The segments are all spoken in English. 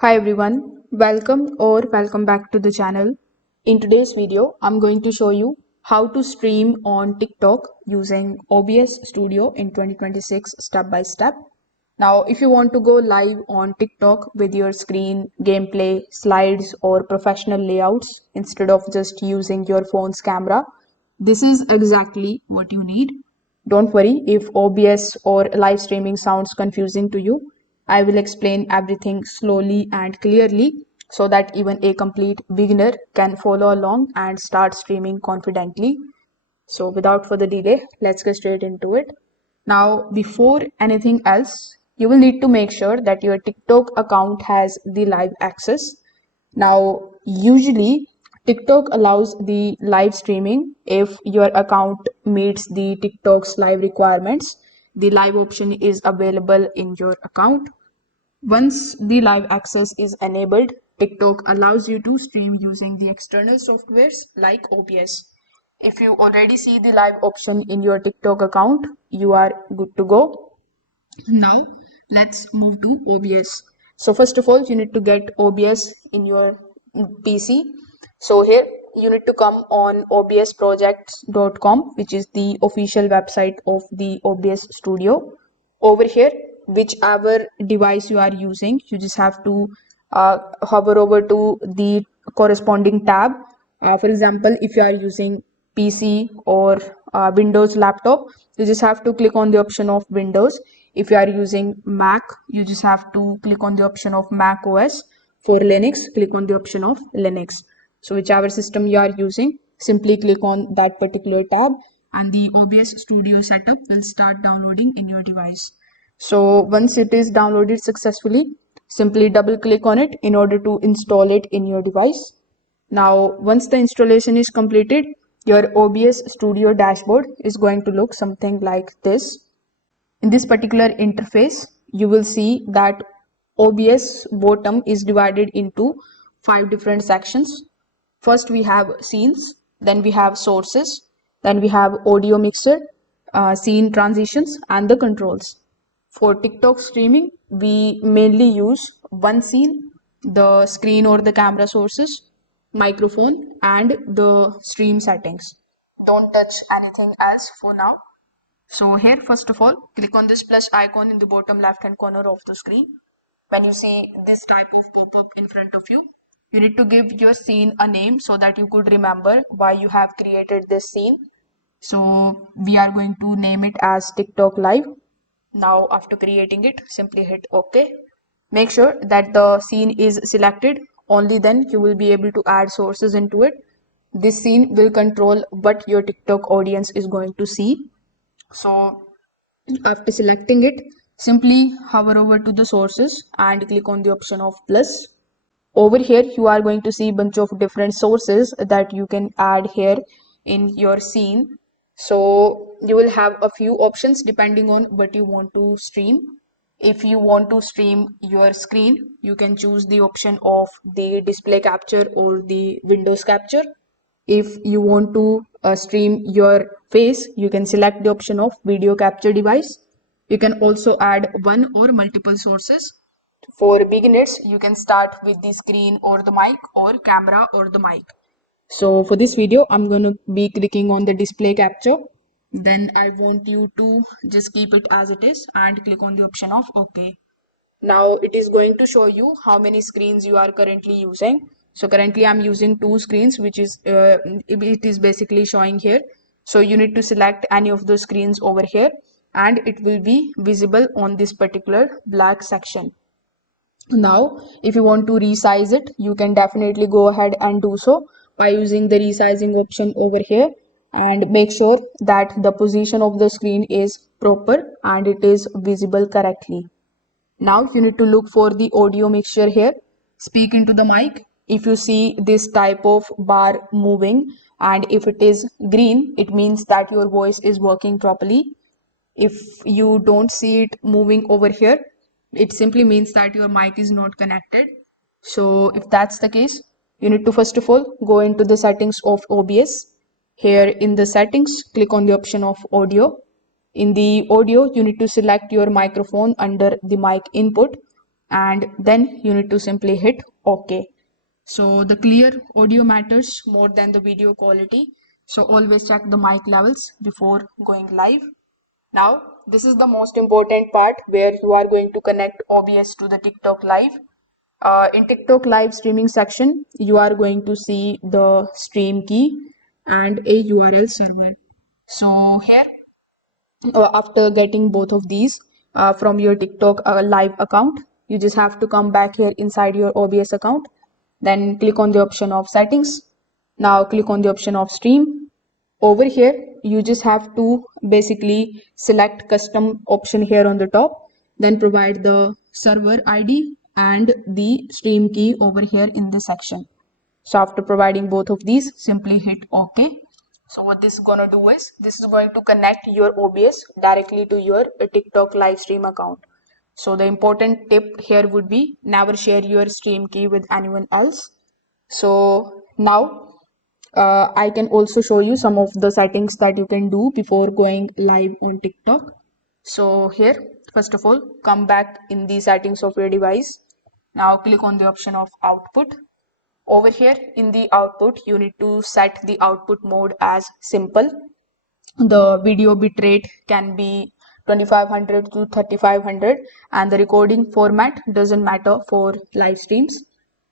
Hi everyone, welcome back to the channel. In today's video, I'm going to show you how to stream on TikTok using OBS Studio in 2026 step by step. Now, if you want to go live on TikTok with your screen, gameplay, slides, or professional layouts instead of just using your phone's camera, this is exactly what you need. Don't worry if OBS or live streaming sounds confusing to you. I will explain everything slowly and clearly so that even a complete beginner can follow along and start streaming confidently. So, without further delay, let's get straight into it. Now, before anything else, you will need to make sure that your TikTok account has the live access. Now, usually TikTok allows the live streaming if your account meets the TikTok's live requirements. The live option is available in your account. Once the live access is enabled, TikTok allows you to stream using the external softwares like OBS. If you already see the live option in your TikTok account, you are good to go. Now, let's move to OBS. So first of all, you need to get OBS in your PC. So here you need to come on obsprojects.com, which is the official website of the OBS studio. Over here, whichever device you are using, you just have to hover over to the corresponding tab. For example, if you are using PC or Windows laptop, you just have to click on the option of Windows. If you are using Mac, you just have to click on the option of Mac OS. For Linux, click on the option of Linux. So whichever system you are using, simply click on that particular tab and the OBS Studio setup will start downloading in your device. So once it is downloaded successfully, simply double click on it in order to install it in your device. Now, once the installation is completed, your OBS Studio dashboard is going to look something like this. In this particular interface, you will see that OBS bottom is divided into 5 different sections. First, we have scenes, then we have sources, then we have audio mixer, scene transitions, and the controls. For TikTok streaming, we mainly use one scene, the screen or the camera sources, microphone, and the stream settings. Don't touch anything else for now. So here, first of all, click on this plus icon in the bottom left hand corner of the screen. When you see this type of pop-up in front of you, you need to give your scene a name so that you could remember why you have created this scene. So we are going to name it as TikTok Live. Now after creating it, simply hit OK. Make sure that the scene is selected. Only then you will be able to add sources into it. This scene will control what your TikTok audience is going to see. So after selecting it, simply hover over to the sources and click on the option of plus. Over here, you are going to see a bunch of different sources that you can add here in your scene. So you will have a few options depending on what you want to stream. If you want to stream your screen, you can choose the option of the display capture or the Windows capture. If you want to stream your face, you can select the option of video capture device. You can also add one or multiple sources. For beginners, you can start with the screen or the mic or camera or the mic. So for this video, I'm going to be clicking on the display capture. Then I want you to just keep it as it is and click on the option of OK. Now it is going to show you how many screens you are currently using. So currently I'm using 2 screens, which is it is basically showing here. So you need to select any of those screens over here and it will be visible on this particular black section. Now, if you want to resize it, you can definitely go ahead and do so by using the resizing option over here and make sure that the position of the screen is proper and it is visible correctly. Now you need to look for the audio mixture here. Speak into the mic. If you see this type of bar moving and if it is green, it means that your voice is working properly. If you don't see it moving over here, it simply means that your mic is not connected. So if that's the case, you need to first of all go into the settings of OBS. Here in the settings, click on the option of audio. In the audio, you need to select your microphone under the mic input. and then you need to simply hit OK. So the clear audio matters more than the video quality. So always check the mic levels before going live. Now, this is the most important part where you are going to connect OBS to the TikTok live. In TikTok live streaming section, you are going to see the stream key and a URL server. So here, after getting both of these from your TikTok live account, you just have to come back here inside your OBS account. Then click on the option of settings. Now click on the option of stream. Over here, you just have to basically select custom option here on the top. Then provide the server ID and the stream key over here in this section. So after providing both of these, simply hit OK. So what this is going to do is, this is going to connect your OBS directly to your TikTok live stream account. So the important tip here would be never share your stream key with anyone else. So now I can also show you some of the settings that you can do before going live on TikTok. So here, first of all, come back in the settings of your device. Now click on the option of output. Over here in the output, you need to set the output mode as simple. The video bitrate can be 2500 to 3500 and the recording format doesn't matter for live streams.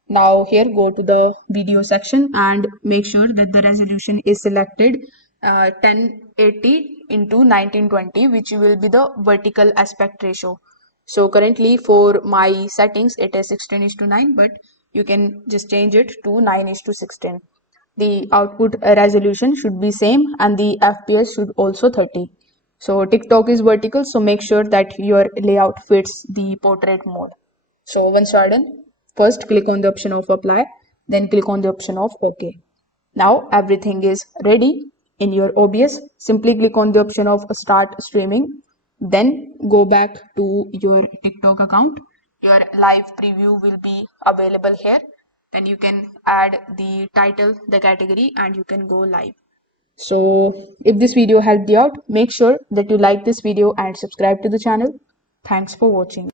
Now here go to the video section and make sure that the resolution is selected 1080 into 1920, which will be the vertical aspect ratio. So currently for my settings it is 16:9, but you can just change it to 9:16. The output resolution should be same and the FPS should also 30. So TikTok is vertical, so make sure that your layout fits the portrait mode. So once you are done, first click on the option of apply, then click on the option of OK. Now everything is ready in your OBS. Simply click on the option of start streaming, then go back to your TikTok account. Your live preview will be available here. Then you can add the title, the category, and you can go live. So if this video helped you out, make sure that you like this video and subscribe to the channel. Thanks for watching.